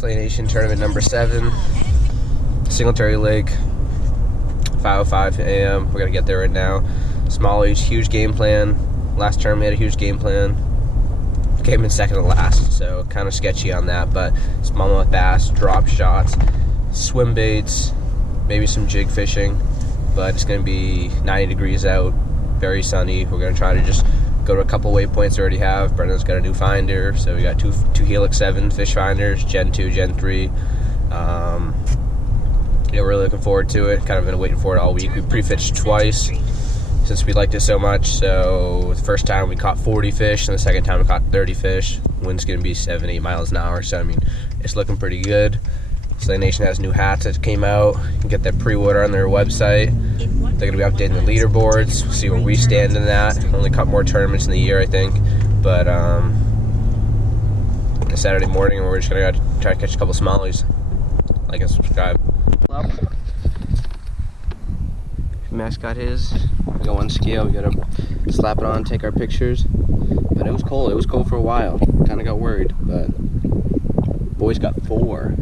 Slay Nation tournament number 7, Singletary Lake, 5:05 a.m. We're gonna get there right now. Smallies, huge game plan. Last term we had a huge game plan. Came in second to last, so kind of sketchy on that. But smallmouth bass, drop shots, swim baits, maybe some jig fishing. But it's gonna be 90 degrees out, very sunny. We're gonna try to just go to a couple waypoints we already have. Brendan's got a new finder, so we got two Helix 7 fish finders, Gen 2, Gen 3. Yeah, we're really looking forward to it. Kind of been waiting for it all week. We pre-fished twice since we liked it so much. So the first time we caught 40 fish, and the second time we caught 30 fish. Wind's gonna be 7-8 miles an hour, so I mean, it's looking pretty good. Slay Nation has new hats that came out. You can get that pre-order on their website. They're gonna be updating the leaderboards. We'll see where we stand in that. Only cut more tournaments in the year, I think. But Saturday morning, we're just gonna try to catch a couple smallies. Like and subscribe. Max got his. We got one scale. We gotta slap it on, take our pictures. But it was cold. It was cold for a while. Kind of got worried, but boys got 4.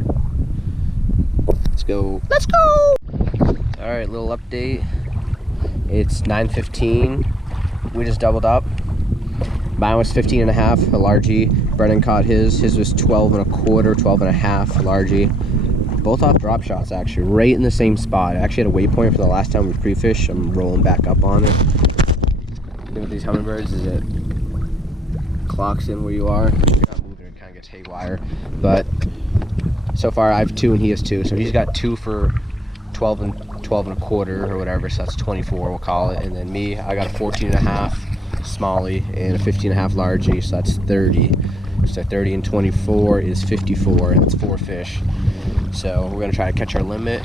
Let's go. Let's go! All right, little update. It's 9:15. We just doubled up. Mine was 15 and a half, a largie. Brennan caught his. His was 12 and a quarter, 12 and a half, a largie. Both off drop shots, actually, right in the same spot. I actually had a waypoint for the last time we pre-fished. I'm rolling back up on it. The thing with these hummingbirds is it clocks in where you are. If you're not moving, it kind of gets haywire. But so far, I have 2 and he has 2. So he's got 2 for 12 and a quarter or whatever. So that's 24, we'll call it. And then me, I got a 14 and a half smallie and a 15 and a half largie. So that's 30. So 30 and 24 is 54. That's 4 fish. So we're gonna try to catch our limit,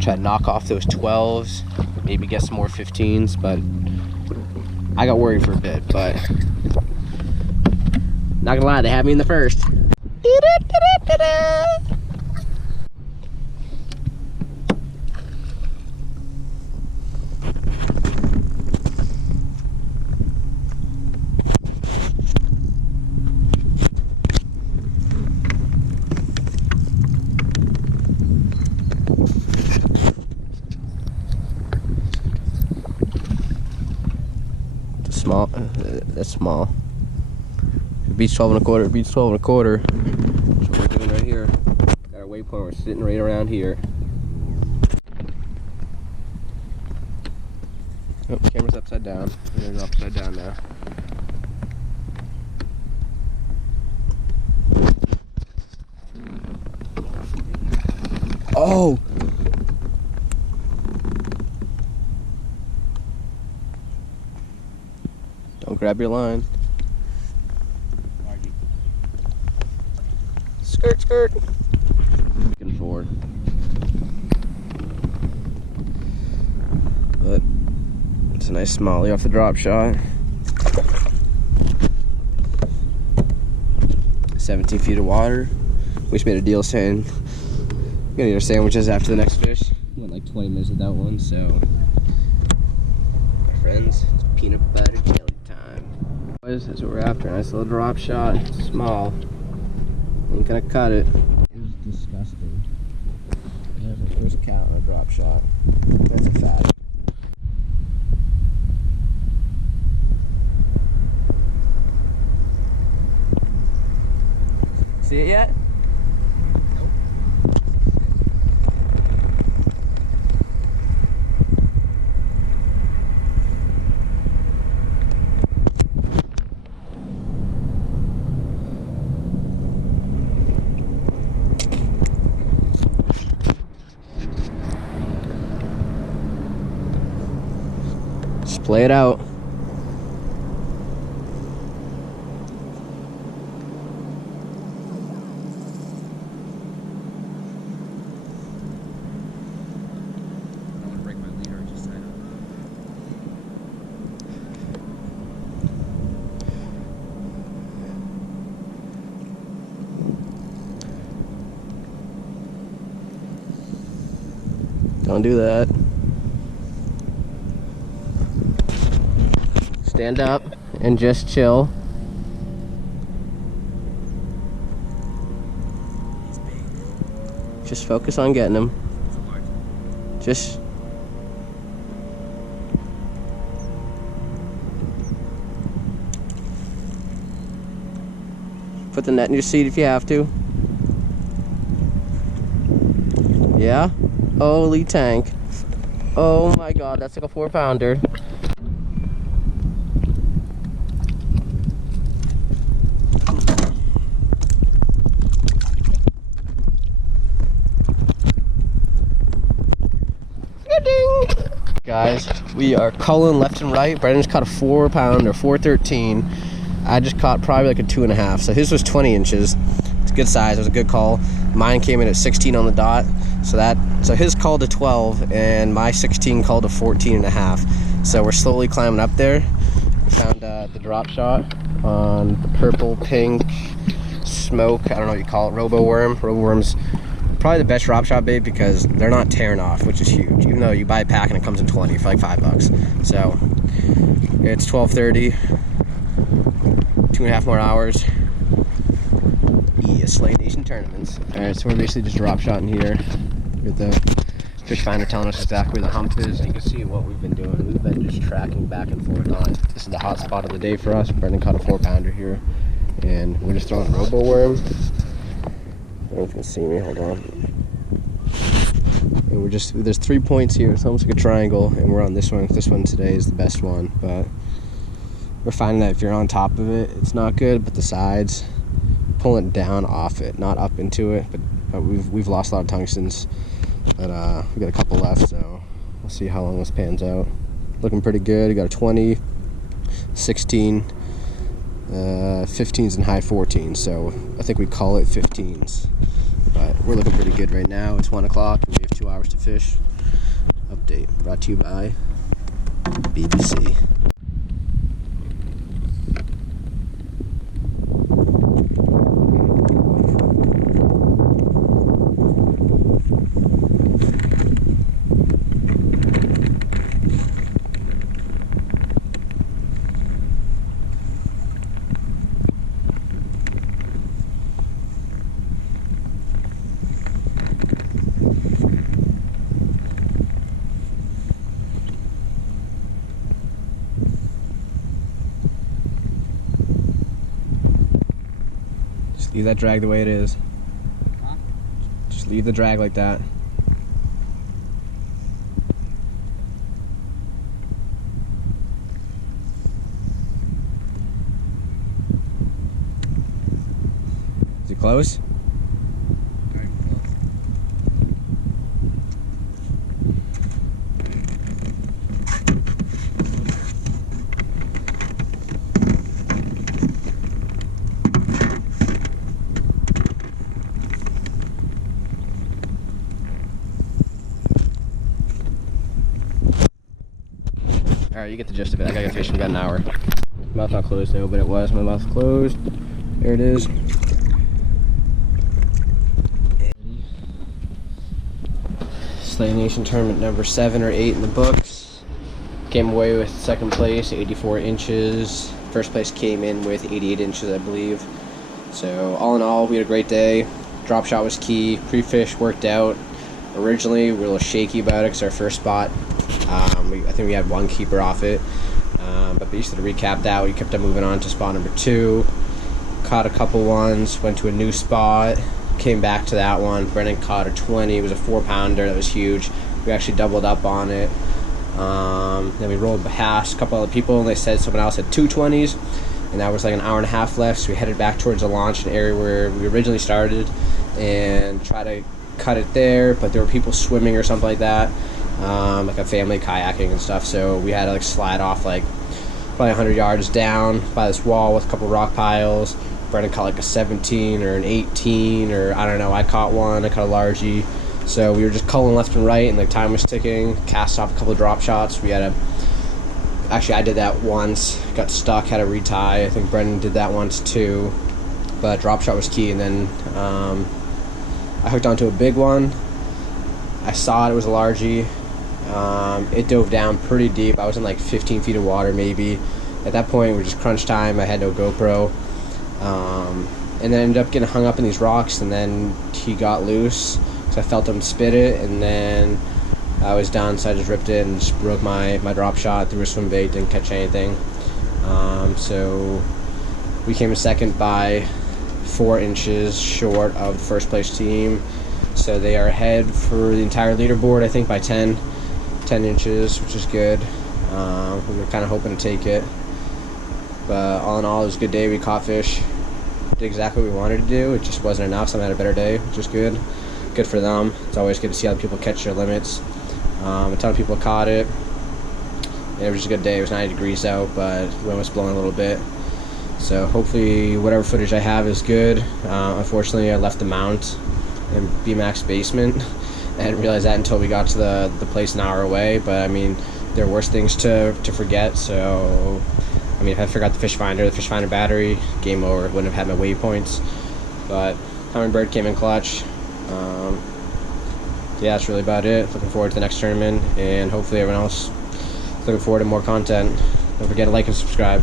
try to knock off those 12s, maybe get some more 15s, but I got worried for a bit, but not gonna lie, they had me in the first. Small, that's small. It beats 12 and a quarter, it beats 12 and a quarter. That's what we're doing right here. Got our waypoint, we're sitting right around here. Oh, camera's upside down. It's upside down now. Oh! Don't grab your line. Skirt, skirt. Looking forward. But it's a nice smallie off the drop shot. 17 feet of water. We just made a deal saying we're gonna eat our sandwiches after the next fish. Went like 20 minutes without one, so my friends, it's peanut butter jelly. That's what we're after. Nice little drop shot. It's small. Ain't gonna cut it. It was disgusting. There's our first cat on a drop shot. That's a fact. See it yet? Play it out. Don't do that. Stand up and just chill. He's big. Just focus on getting them. Just... put the net in your seat if you have to. Yeah? Holy tank. Oh my god, that's like a 4-pounder. Guys, we are culling left and right. Brendan's caught a 4-pounder, 413. I just caught probably like a 2.5. So his was 20 inches. It's a good size. It was a good call. Mine came in at 16 on the dot. So his called to 12, and my 16 called to 14.5. So we're slowly climbing up there. We found the drop shot on the purple, pink, smoke. I don't know what you call it. Robo worm. Robo worms. Probably the best drop shot bait because they're not tearing off, which is huge. Even though you buy a pack and it comes in 20 for like $5. So it's 12:30, 2.5 more hours. Yeah, Slay Nation tournaments. All right, so we're basically just drop shotting here with the fish finder telling us exactly where the hump is. You can see what we've been doing. We've been just tracking back and forth on. This is the hot spot of the day for us. Brendan caught a 4-pounder here, and we're just throwing robo worm. I don't know if you can see me, hold on. And there's 3 points here, it's almost like a triangle, and we're on this one. This one today is the best one, but we're finding that if you're on top of it, it's not good, but the sides, pulling it down off it, not up into it, but we've lost a lot of tungstens, but we got a couple left, so we'll see how long this pans out. Looking pretty good. We got a 20, 16, 15s and high 14s, so I think we call it 15s. But we're looking pretty good right now. It's 1 o'clock and we have 2 hours to fish. Update brought to you by BBC. Leave that drag the way it is. Huh? Just leave the drag like that. Is it close? Very close. Alright, you get the gist of it. I gotta go fishing. We got an hour. Mouth not closed though, but it was. My mouth closed. There it is. Slay Nation tournament number 7 or 8 in the books. Came away with second place, 84 inches. First place came in with 88 inches, I believe. So all in all, we had a great day. Drop shot was key. Pre-fish worked out. Originally, we were a little shaky about it because our first spot, I think we had one keeper off it. But just to recap that, we kept on moving on to spot number 2. Caught a couple ones, went to a new spot, came back to that one. Brendan caught a 20. It was a 4-pounder. That was huge. We actually doubled up on it. Then we rolled past a couple other people, and they said someone else had 2 20s, and that was like an hour and a half left. So we headed back towards the launch, an area where we originally started, and try to cut it there, but there were people swimming or something like that, like a family kayaking and stuff, so we had to like slide off like probably 100 yards down by this wall with a couple rock piles. Brendan caught like a 17 or an 18, or I don't know, I caught one, I caught a largie. So we were just culling left and right, and the time was ticking. Cast off a couple of drop shots. We had actually I did that once, got stuck, had to retie. I think Brendan did that once too, but drop shot was key. And then I hooked onto a big one. I saw it was a largie. It dove down pretty deep. I was in like 15 feet of water maybe. At that point, we were just crunch time. I had no GoPro. And then ended up getting hung up in these rocks, and then he got loose. So So I felt him spit it, and then I was done, so I just ripped it and just broke my drop shot, threw a swim bait, didn't catch anything. So we came in second by 4 inches short of the first place team. So they are ahead for the entire leaderboard, I think by 10 inches, which is good. We were kind of hoping to take it. But all in all, it was a good day. We caught fish, did exactly what we wanted to do. It just wasn't enough. Some had a better day, which is good. Good for them. It's always good to see other people catch their limits. A ton of people caught it. And it was just a good day. It was 90 degrees out, but the wind was blowing a little bit. So hopefully whatever footage I have is good. Unfortunately, I left the mount in BMAC's basement. I didn't realize that until we got to the place an hour away. But I mean, there are worse things to forget. So I mean, if I forgot the fish finder battery, game over. Wouldn't have had my waypoints. But Humminbird came in clutch. Yeah, that's really about it. Looking forward to the next tournament, and hopefully everyone else looking forward to more content. Don't forget to like and subscribe.